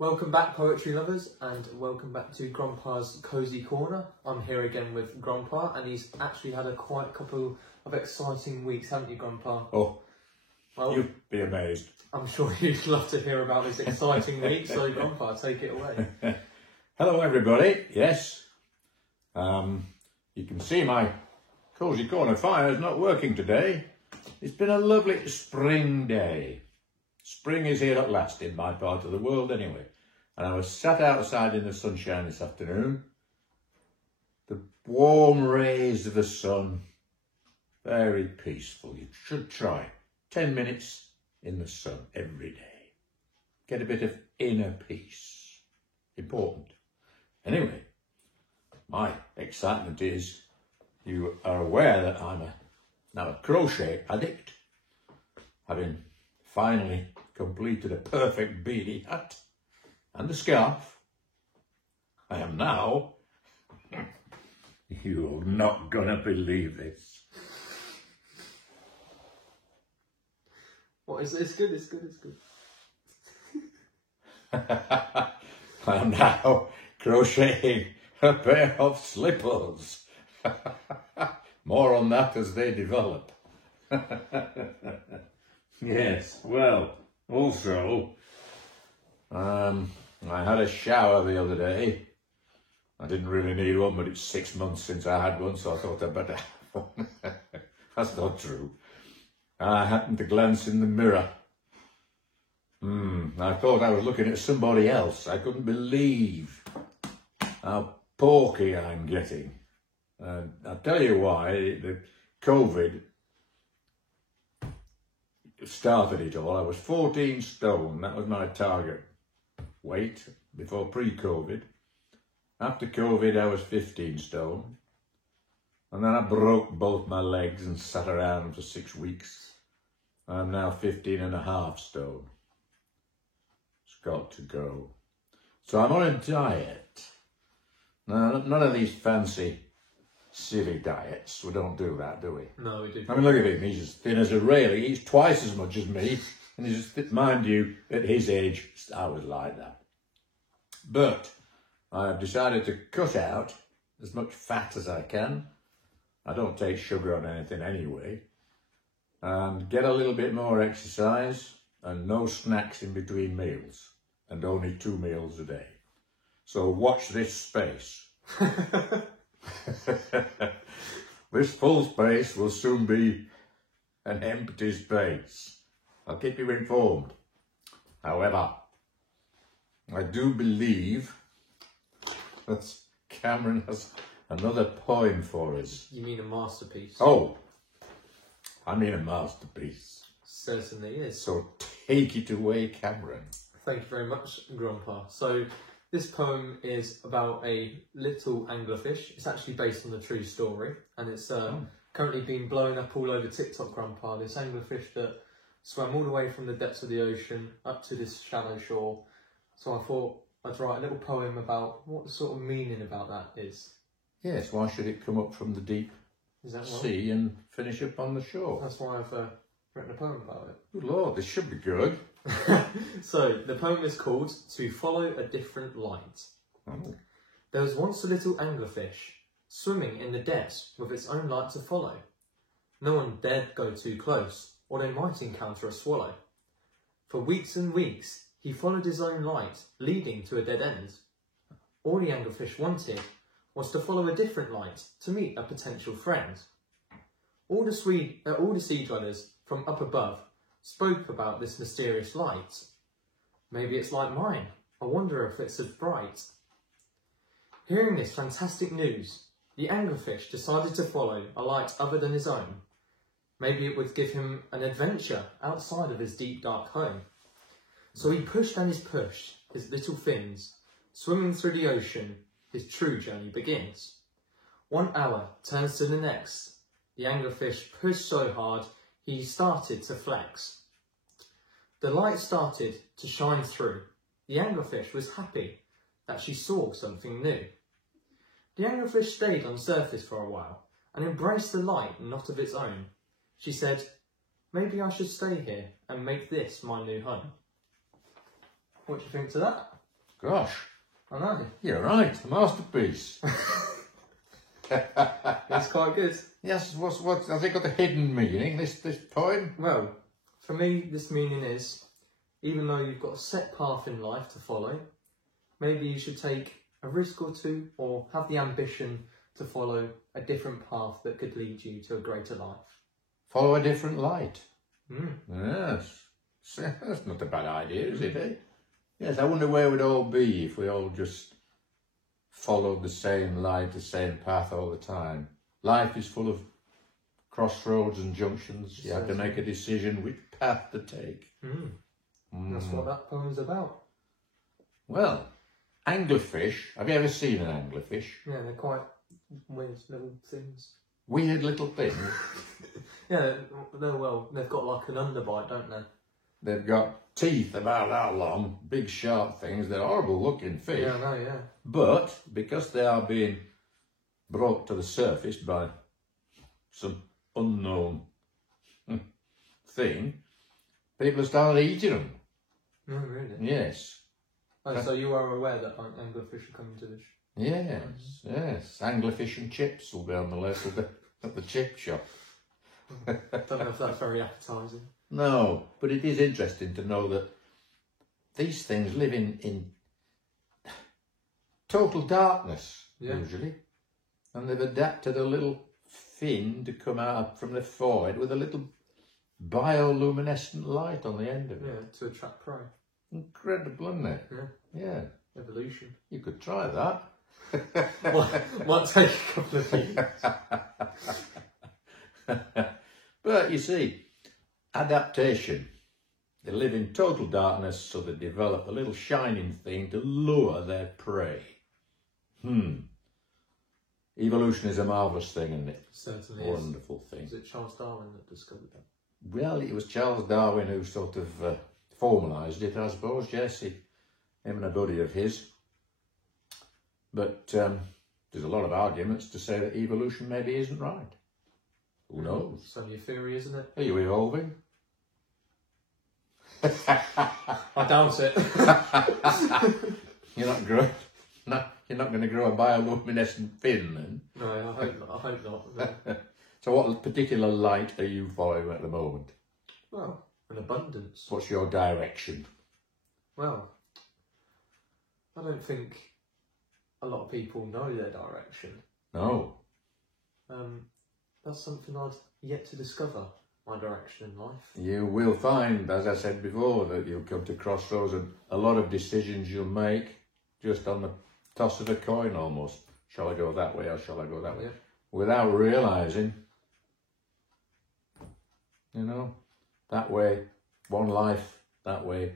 Welcome back, poetry lovers, and welcome back to Grandpa's Cozy Corner. I'm here again with Grandpa, and he's actually had quite a couple of exciting weeks, haven't you, Grandpa? Oh, well, you'd be amazed. I'm sure you'd love to hear about this exciting week, so Grandpa, take it away. Hello, everybody. Yes, you can see my Cozy Corner fire is not working today. It's been a lovely spring day. Spring is here at last in my part of the world anyway. And I was sat outside in the sunshine this afternoon. The warm rays of the sun, very peaceful. You should try 10 minutes in the sun every day. Get a bit of inner peace. Important. Anyway, my excitement is you are aware that I'm now a crochet addict, having finally completed a perfect beanie hat and a scarf. I am now, you're not gonna believe this. What is it's good, it's good, it's good. I am now crocheting a pair of slippers. More on that as they develop. Yes, well, also, I had a shower the other day. I didn't really need one, but it's 6 months since I had one, so I thought I'd better have one. That's not true. I happened to glance in the mirror. I thought I was looking at somebody else. I couldn't believe how porky I'm getting. I'll tell you why. The COVID started it all. I was 14 stone. That was my target weight before pre-COVID. After COVID, I was 15 stone. And then I broke both my legs and sat around for 6 weeks. I'm now 15.5 stone. It's got to go. So I'm on a diet. Now, none of these fancy, silly diets. We don't do that, do we? No, we do. I mean, look at him. He's as thin as a rail. He eats twice as much as me. And he's as fit, mind you, at his age, I was like that. But I've decided to cut out as much fat as I can. I don't take sugar on anything anyway. And get a little bit more exercise and no snacks in between meals. And only 2 meals a day. So watch this space. This full space will soon be an empty space. I'll keep you informed. However, I do believe that Cameron has another poem for us. You mean a masterpiece? Oh, I mean a masterpiece. Certainly is. So take it away, Cameron. Thank you very much, Grandpa. So this poem is about a little anglerfish. It's actually based on a true story, and it's currently being blown up all over TikTok, Grandpa. This anglerfish that swam all the way from the depths of the ocean up to this shallow shore. So I thought I'd write a little poem about what the sort of meaning about that is. Yes, why should it come up from the deep sea and finish up on the shore? That's why I've written a poem about it. Good Lord, this should be good. So, the poem is called To Follow a Different Light. Oh. There was once a little anglerfish, swimming in the depths with its own light to follow. No one dared go too close, or they might encounter a swallow. For weeks and weeks, he followed his own light, leading to a dead end. All the anglerfish wanted was to follow a different light to meet a potential friend. All the sea dwellers from up above spoke about this mysterious light. Maybe it's like mine. I wonder if it's as bright. Hearing this fantastic news, the anglerfish decided to follow a light other than his own. Maybe it would give him an adventure outside of his deep, dark home. So he pushed and he pushed his little fins. Swimming through the ocean, his true journey begins. 1 hour turns to the next. The anglerfish pushed so hard, he started to flex. The light started to shine through. The anglerfish was happy that she saw something new. The anglerfish stayed on surface for a while and embraced the light not of its own. She said, Maybe I should stay here and make this my new home. What do you think to that? Gosh, I know. you're right, a masterpiece. It's quite good. Yes, what has it got a hidden meaning, this poem? Well, for me, this meaning is, even though you've got a set path in life to follow, maybe you should take a risk or two, or have the ambition to follow a different path that could lead you to a greater life. Follow a different light. Mm. Yes. That's not a bad idea, is it, eh? Yes, I wonder where we'd all be if we all just followed the same light, the same path all the time. Life is full of crossroads and junctions. You have to make a decision which path to take. Mm. That's what that poem's about. Well, anglerfish. Have you ever seen an anglerfish? Yeah, they're quite weird little things. Weird little things. Yeah, they've got like an underbite, don't they? They've got teeth about that long, big sharp things. They're horrible looking fish. Yeah, I know, yeah. But because they are being brought to the surface by some unknown thing, people have started eating them. No, really? Yes. Oh, so you are aware that anglerfish are coming to this? Yes, yes. Anglerfish and chips will be on the list at the chip shop. Don't know if that's very appetising. No, but it is interesting to know that these things live in total darkness, usually. And they've adapted a little fin to come out from the forehead with a little bioluminescent light on the end of it. Yeah, to attract prey. Incredible, isn't it? Yeah. Yeah. Evolution. You could try that. Might take a couple of years. But you see, adaptation. They live in total darkness, so they develop a little shining thing to lure their prey. Evolution is a marvellous thing, isn't it? Certainly is. Wonderful thing. Was it Charles Darwin that discovered that? Well, it was Charles Darwin who sort of formalised it, I suppose. Yes, him and a buddy of his. But there's a lot of arguments to say that evolution maybe isn't right. Who knows? It's only a theory, isn't it? Are you evolving? I doubt it. You're not growing. No, you're not going to grow a bioluminescent fin then. No, I hope not. No. So what particular light are you following at the moment? Well, an abundance. What's your direction? Well, I don't think a lot of people know their direction. No. That's something I've yet to discover, my direction in life. You will find, as I said before, that you'll come to crossroads and a lot of decisions you'll make just on the toss of a coin almost. Shall I go that way or shall I go that way? Yeah. Without realising, you know, that way, one life, that way,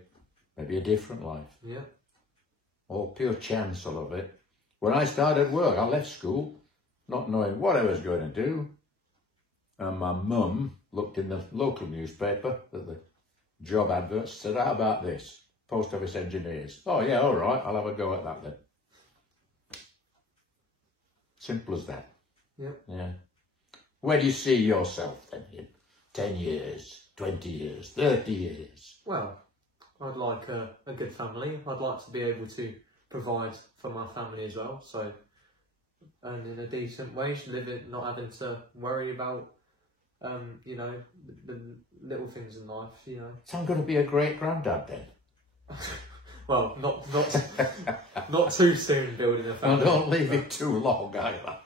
maybe a different life. Yeah. All pure chance, all of it. When I started work, I left school not knowing what I was going to do. And my mum looked in the local newspaper at the job adverts, said, how about this? Post office engineers. Oh yeah, all right, I'll have a go at that then. Simple as that. Yep. Yeah. Where do you see yourself then in 10 years, 20 years, 30 years? Well, I'd like a good family. I'd like to be able to provide for my family as well. So, earn in a decent wage, live it, not having to worry about, you know, the little things in life, you know. So I'm going to be a great granddad then? Well, not too soon building a family. Oh, don't leave it too long either.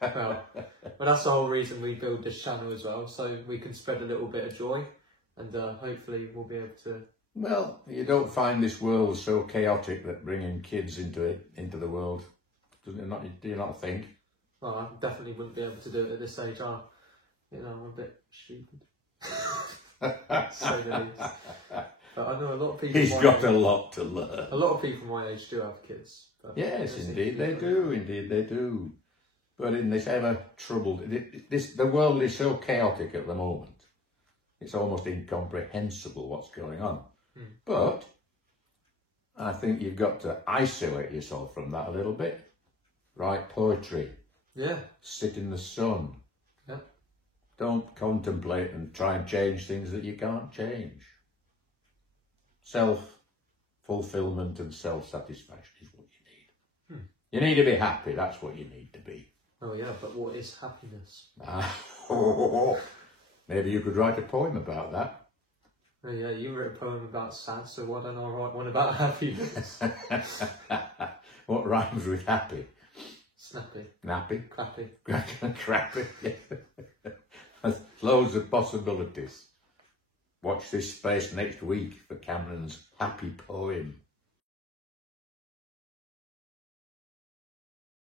But that's the whole reason we build this channel as well, so we can spread a little bit of joy, and hopefully we'll be able to. Well, you don't find this world so chaotic that bringing kids into the world, do you not think? Well, I definitely wouldn't be able to do it at this age. I'm a bit stupid. So the least. But I know a lot of people. He's got a lot to learn. A lot of people my age do have kids. But yes, indeed they do. Indeed they do. But in this ever troubled, the world is so chaotic at the moment. It's almost incomprehensible what's going on. But I think you've got to isolate yourself from that a little bit. Write poetry. Yeah. Sit in the sun. Yeah. Don't contemplate and try and change things that you can't change. fulfillment and self-satisfaction is what you need. You need to be happy, that's what you need to be. Oh yeah, but what is happiness? Maybe you could write a poem about that. Oh yeah, you wrote a poem about sad, so why don't I write one about happiness? What rhymes with happy? Snappy. Nappy? Crappy. Crappy. There's loads of possibilities. Watch this space next week for Cameron's happy poem.